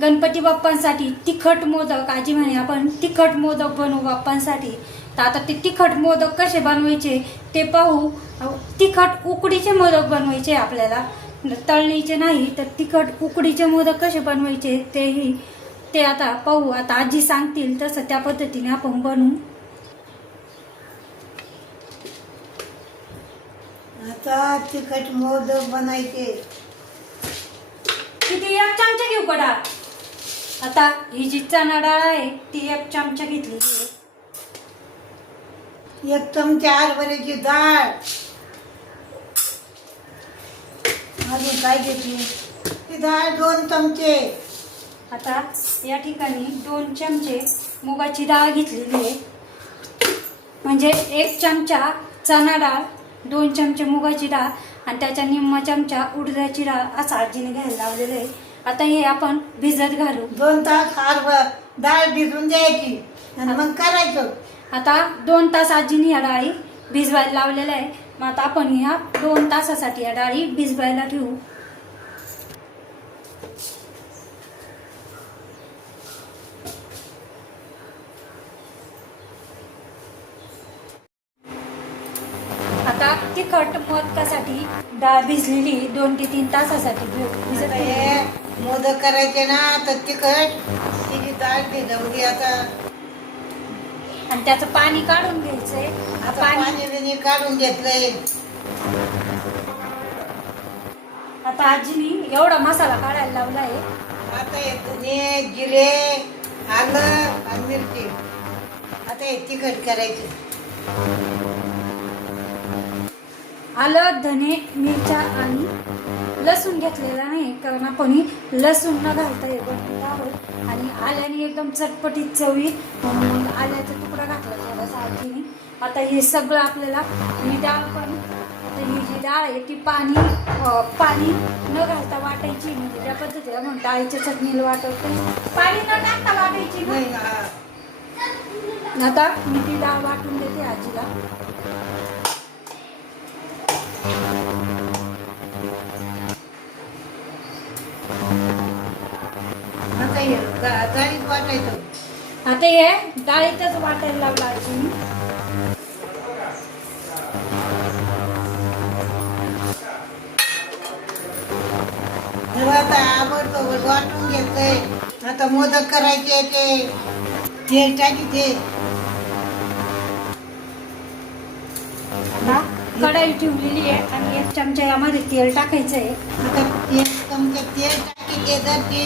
गणपती बाप्पांसाठी तिखट मोदक आजी म्हणे आपण तिखट मोदक बनवू बाप्पांसाठी. तर आता ते तिखट मोदक कसे बनवायचे ते पाहू. तिखट उकडीचे मोदक बनवायचे आपल्याला. तळणीचे नाही तर तिखट उकडीचे मोदक कसे बनवायचे तेही ते आता पाहू. आता आजी सांगतील तसं त्या पद्धतीने आपण बनवू. आता तिखट मोदक बनायचे. किती एक चमचा घेऊ डाळ आता ही जी चणा डाळ आहे ती एक चमचा घेतलेली आहे एक चमचा हरभऱ्याची डाळ. अजून काय घेतली? ती डाळ दोन चमचे. आता या ठिकाणी दोन चमचे मुगाची डाळ घेतलेली आहे. म्हणजे एक चमचा चणा डाळ दोन चमचे मुगाची डाळ आणि त्याच्या निम्मा चमचा उडदाची डाळ असं आजीने घ्यायला लावलेलं आहे. आता हे आपण भिजत घालू. दोन तास हरभर डाळ भिजून द्यायची. आणि मग करायचं. आता दोन तास आजीने या डाळी भिजवायला लावलेल्या आहे मग आता आपण ह्या दोन तासासाठी या डाळी भिजवायला ठेवू. आता तिखट मोदकासाठी डाळ भिजलेली दोन ते तीन तासासाठी भिजत मोदक करायचे ना तर तिखट तिची डाळ भिजवली आता आणि त्याचं पाणी काढून घ्यायचंय. आता पाणी पाणी बिणी काढून घेतलंय. आता आजीनी एवढा मसाला काढायला लावला आहे आता हे धने जिरे आलं आणि मिरची. आता हे तिखट करायचे. आलं धने मिरच्या आणि लसूण घेतलेला नाही कारण आपण ही लसूण न घालता हे बनवत आहोत. आणि आल्याने एकदम चटपटीत चवी म्हणून आल्याचा तुकडा घातला थोडासा आजीने आता हे सगळं आपल्याला ही डाळ पण ही जी डाळ आहे ती पाणी पाणी न घालता वाटायची. म्हणजे त्या पद्धतीला म्हणून डाळीच्या चटणीला वाटवते पाणी न टाकता वाटायची. नाही. आता मी ती डाळ वाटून देते आजीला. डाळीत वाटायचं. आता हे डाळीतच वाटायला आजीने तेव्हा आता आवडतो वाटून घेतलंय. आता मोदक करायचे ते. तेल टाकीचे आता कढाई ठेवलेली आहे आणि एक चमचा यामध्ये तेल टाकायचं आहे आता एक चमचा तेल टाकीचे तर ते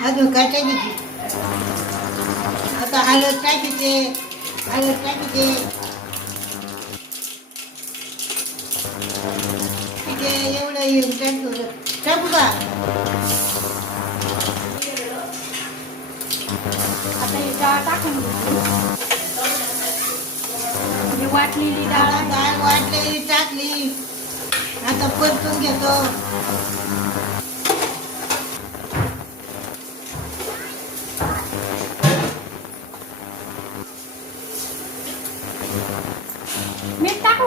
अजून काय टाकीचे आता हळद टाकीचे हळद टाकीचे तिथे एवढं येऊन टाकतो टाकू का आता ही डाळ टाकून ही वाटलेली डाळ आहे. डाळ वाटलेली टाकली. आता परतून घेतो.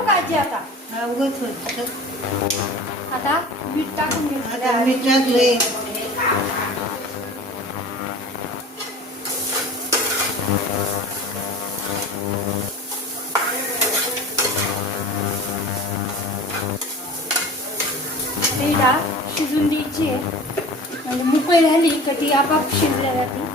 मीठ टाकू का आजी आता उगत होत. आता मीठ टाकून घेतलं आता मी टाकले डाळ शिजून द्यायची आहे. म्हणजे मोकळी झाली का ती आपाप शिजल्या जाते.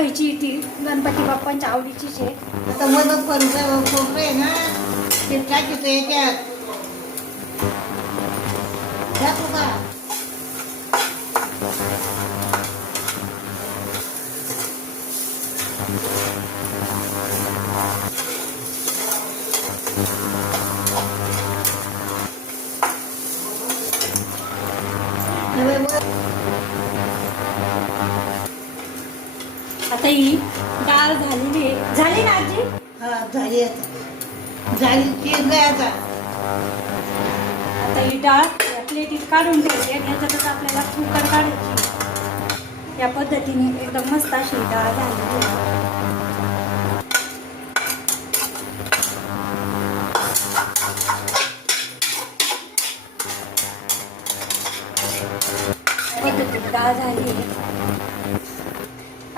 खायची ती गणपती बाप्पांच्या आवडीचीच आहे. आता मदत पण खोबरं आहे ना ते टाकीचं याच्यात टाकू का झाली ना आजी? हा झाली आता. झाली आता. आता ही डाळ प्लेटीत काढून आणि याच्यातच आपल्याला कुकर काढायची. या पद्धतीने एकदम मस्त अशी डाळ. या पद्धतीने डाळ झाली.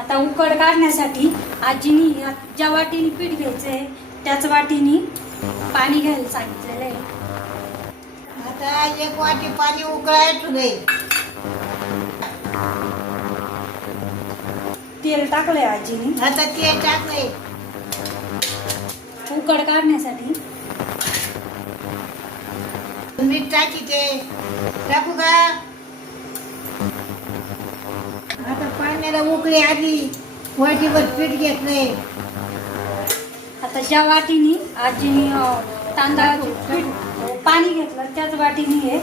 आता उकड काढण्यासाठी आजीनी ज्या वाटीने पीठ घ्यायचंय त्याच वाटीने पाणी घ्यायला सांगितलेलं आहे. आता एक वाटी पाणी उकळायचं तेल टाकलंय आजीने. आता ते टाकलंय. उकड काढण्यासाठी मीठ टाकी ते टाकू का? आता पाण्याला उकळी आली वाटीभर पीठ घेतलंय आता ज्या वाटीने आजीने तांदळाचं पीठ पाणी घेतलं त्याच वाटीने हे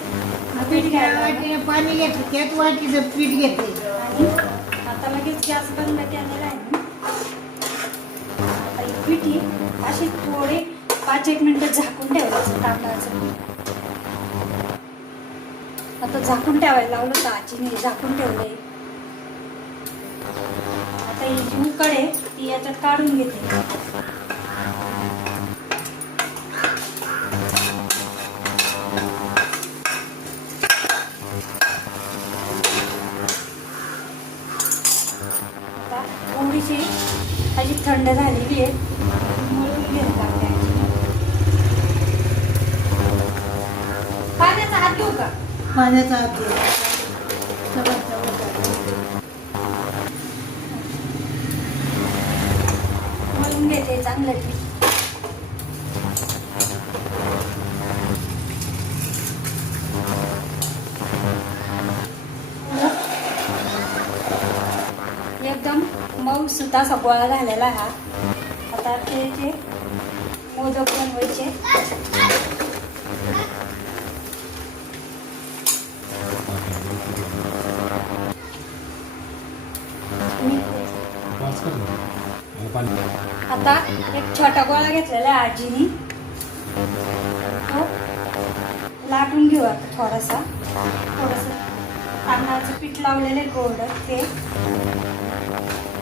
पीठ घ्यायला. वाटीने पाणी घेतलं त्याच वाटीचं पीठ घेतलंय आणि आता लगेच गॅस बंद केलेला आहे मी. आता ही पिठी अशी थोडे पाच एक मिनिटं झाकून ठेवायचं तांदळाचं पीठ आता झाकून ठेवायला लावलं तर आजीने झाकून ठेवलंय उकड आहे ती याच्यात काढून घेते. आता थोडीशी अशी थंड झालेली आहे. मळून घेत पाण्याचा हात घेऊ का? पाण्याचा हात घेऊ. सगळं सगळं टाक. मळून घेते चांगलं पीठ एकदम मऊ सुद्धा गोळा झालेला हा. आता ते जे मोदक बनवायचे. वाच कर आता एक छोटा गोळा घेतलेला आहे आजीनी. तो लाटून घेऊ आता थोडासा. थोडंसं तांदळाचं पीठ लावलेले गोड ते.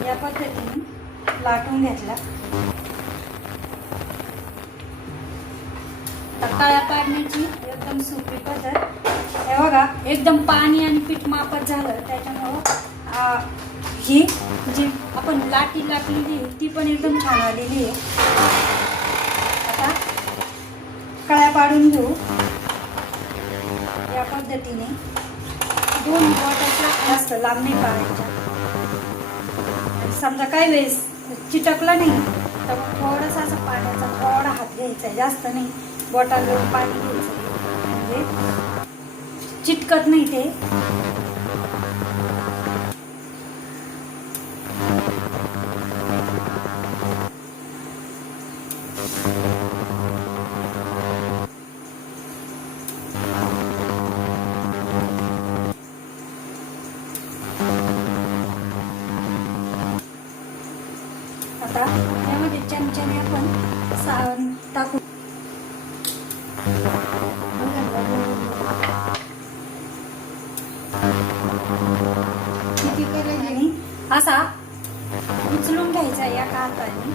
या पद्धतीने लाटून घेतला. तळ्या काळ्या पाडण्याची एकदम सोपी पद्धत. हे बघा एकदम पाणी आणि पीठ मापत झालं त्याच्यामुळं ही जी आपण लाटी लाटलेली ती पण एकदम छान आलेली आहे. आता कळ्या पाडून घेऊ. या पद्धतीने दोन बोटाच्या जास्त लांब नाही पाडायच्या. समजा काही वेळेस चिटकला नाही तर थोडासा असं पाण्याचा थोडा हात घ्यायचा आहे जास्त नाही. बोटाला पाणी घ्यायचं म्हणजे चिटकत नाही ते. आता यामध्ये चमच्याने आपण सा टाकू. किती करायचे असा उचलून घ्यायचा एका हाताने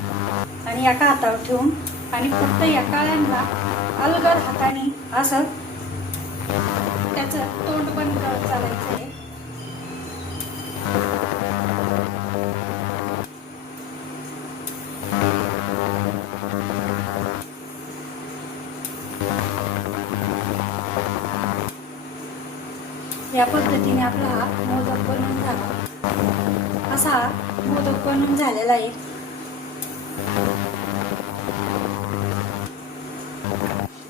आणि एका हातावर ठेवून आणि फक्त या काळ्यांना अलगद हाताने असं त्याचं तोंड बंद करत चालायचं या पद्धतीने आपला हा मोदक बनवून झाला. असा मोदक बनवून झालेला आहे.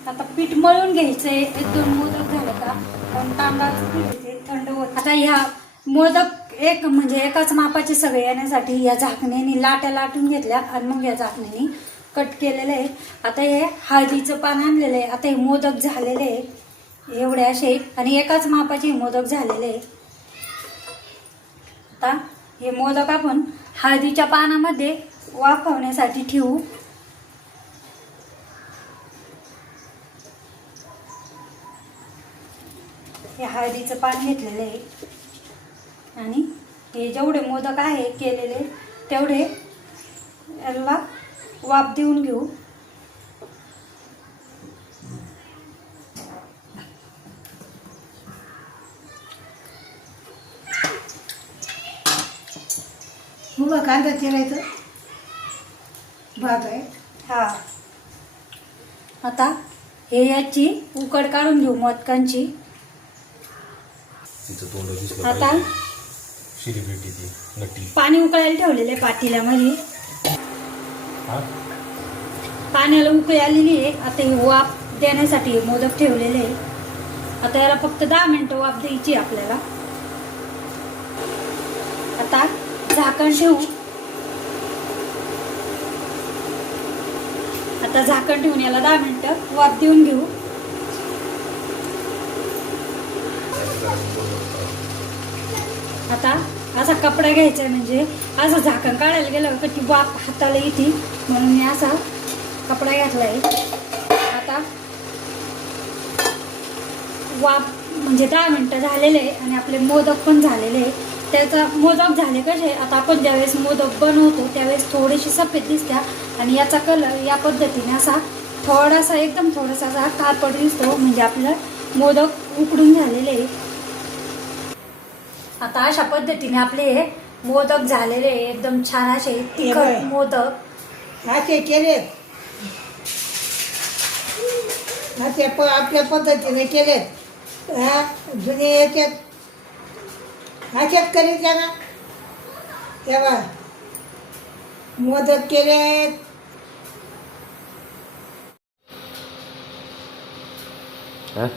आता पीठ मळून घ्यायचंय. एक दोन मोदक झाले का? पण तांदळाचं पीठ येते थंड होत आता ह्या मोदक एक म्हणजे एकाच मापाचे सगळे येण्यासाठी या झाकण्याने लाट्या लाटून घेतल्या आणि मग या झाकण्याने कट केलेलं आहे. आता हे हळदीचं पान आणलेलं आहे. आता हे मोदक झालेले आहे. एवढे असे आणि एकाच मापाचे मोदक झालेले आहे आता हे मोदक आपण हळदीच्या पानामध्ये वाफवण्यासाठी ठेवू. हे हळदीचं पान घेतलेलं आहे. आणि हे जेवढे मोदक आहे केलेले तेवढे याला वाफ देऊन घेऊ. उभा कांदा चिरायचं. भात आहे. हा. आता हे याची उकड काढून घेऊ मोदकांची. तिचं तोंड दिसलं आता शिरीपेटी ती नटी पाणी उकळायला ठेवलेलं आहे पातेल्यामध्ये हा? पाण्याला उकळी आलेली आहे. आता ही वाफ देण्यासाठी मोदक ठेवलेले आहे. आता याला फक्त दहा मिनिटं वाफ द्यायची आहे आपल्याला आता झाकण ठेवू? आता झाकण ठेवून याला दहा मिनिटं वाफ देऊन घेऊ. आता असा कपडा घ्यायचा आहे म्हणजे असं झाकण काढायला गेलं का ती वाफ हाताला येते म्हणून मी असा कपडा घातला आहे आता वाफ म्हणजे दहा मिनटं झालेले आहे आणि आपले मोदक पण झालेले आहे. त्याचा मोदक झाले कसे आता आपण ज्यावेळेस मोदक बनवतो त्यावेळेस थोडीशी सफेद दिसत्या. आणि याचा कलर या पद्धतीने असा थोडासा एकदम थोडासा असा कापड दिसतो. म्हणजे आपलं मोदक उकडून झालेले. आता अशा पद्धतीने आपले हे मोदक झालेले एकदम छान असे तिखट. मोदक. असे प आपल्या पद्धतीने केलेत. जुने याच्यात अशाच करीत ना. तेव्हा मोदक केले हा?